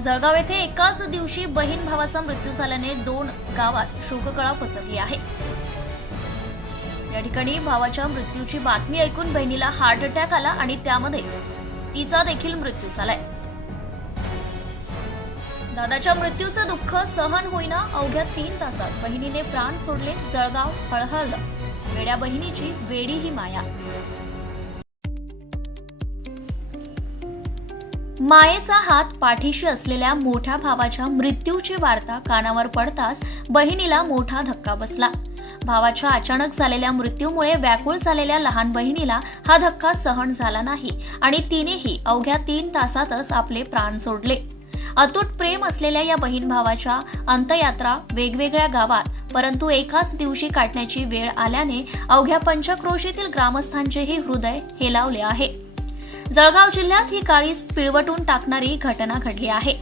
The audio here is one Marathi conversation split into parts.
जळगाव येथे एकाच दिवशी बहीण भावाचा मृत्यू झाल्याने दोन गावात शोककळा पसरली आहे. या ठिकाणी भावाच्या मृत्यूची बातमी ऐकून बहिणीला हार्ट अटॅक आला आणि त्यामध्ये तिचा देखील मृत्यू झालाय. दादाच्या मृत्यूचं दुःख सहन होईना अवघ्या तीन तासात बहिणीने प्राण सोडले जळगाव हळहळलं वेड्या बहिणीची वेडी ही माया. मायेचा हात पाठीशी असलेल्या मोठ्या भावाच्या मृत्यूची वार्ता कानावर पडताच बहिणीला मोठा धक्का बसला. भावाच्या अचानक झालेल्या मृत्यूमुळे व्याकुळ झालेल्या लहान बहिणीला हा धक्का सहन झाला नाही आणि तिनेही अवघ्या तीन तासातच आपले प्राण सोडले. अतूट प्रेम असलेल्या या बहीण भावाच्या अंतयात्रा वेगवेगळ्या गावात परंतु एकाच दिवशी काढण्याची वेळ आल्याने अवघ्या पंचक्रोशीतील ग्रामस्थांचेही हृदय हेलावले आहे. जळगाव जिल्ह्यात ही काळीज पिळवटून टाकणारी घटना घडली आहे.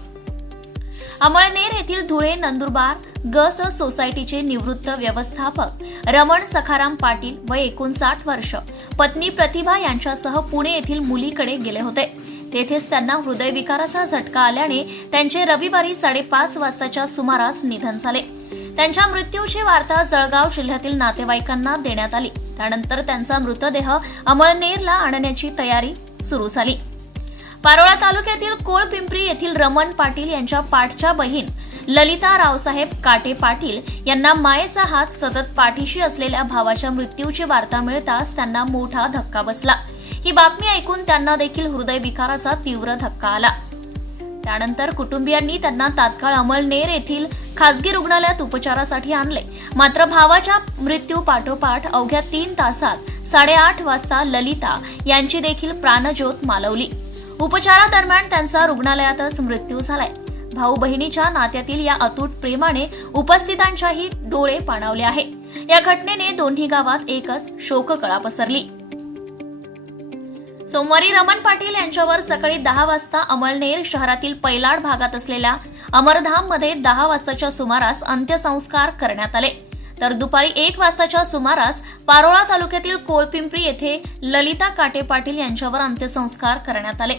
अमळनेर येथील धुळे नंदुरबार गस सोसायटीचे निवृत्त व्यवस्थापक रमण सखाराम पाटील व एकोणसाठ वर्ष पत्नी प्रतिभा यांच्यासह पुणे येथील मुलीकडे गेले होते. तेथेच त्यांना हृदयविकाराचा झटका आल्याने त्यांचे रविवारी साडेपाच वाजताच्या सुमारास निधन झाले. त्यांच्या मृत्यूची वार्ता जळगाव जिल्ह्यातील नातेवाईकांना देण्यात आली. त्यानंतर त्यांचा मृतदेह अमळनेरला आणण्याची तयारी सुरू झाली. पारोळा तालुक्यातील कोळपिंपरी येथील रमण पाटील यांच्या पाठच्या बहीण ललिता रावसाहेब काटे पाटील यांना मायेचा हात सतत पाठीशी असलेल्या भावाच्या मृत्यूची वार्ता मिळताच त्यांना मोठा धक्का बसला. ही बातमी ऐकून त्यांना देखील हृदयविकाराचा तीव्र धक्का आला. त्यानंतर कुटुंबियांनी त्यांना तात्काळ अमळनेर येथील खासगी रुग्णालयात उपचारासाठी आणले. मात्र भावाच्या मृत्यू पाठोपाठ अवघ्या तीन तासात साडेआठ वाजता ललिता यांची देखील प्राणज्योत मालवली. उपचारादरम्यान त्यांचा रुग्णालयातच मृत्यू झालाय. भाऊ बहिणीच्या नात्यातील या अतूट प्रेमाने उपस्थितांच्याही डोळे पाणावले आहे. या घटनेने दोन्ही गावात एकच शोककळा पसरली. सोमवारी रमण पाटील यांच्यावर सकाळी दहा वाजता अमळनेर शहरातील पैलाड भागात असलेल्या अमरधाममध्ये दहा वाजताच्या सुमारास अंत्यसंस्कार करण्यात आले. तर दुपारी एक वाजताच्या सुमारास पारोळा तालुक्यातील कोळपिंपरी येथे ललिता काटे पाटील यांच्यावर अंत्यसंस्कार करण्यात आले.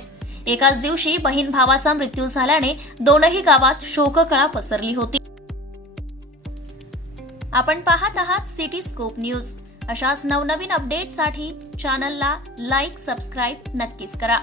एकाच दिवशी बहीण भावाचा मृत्यू झाल्याने दोनही गावात शोककळा पसरली होती. आपण पाहत आहात सिटी स्कोप न्यूज. अशाच नवनवीन अपडेटसाठी चॅनलला लाईक सबस्क्राईब नक्कीच करा.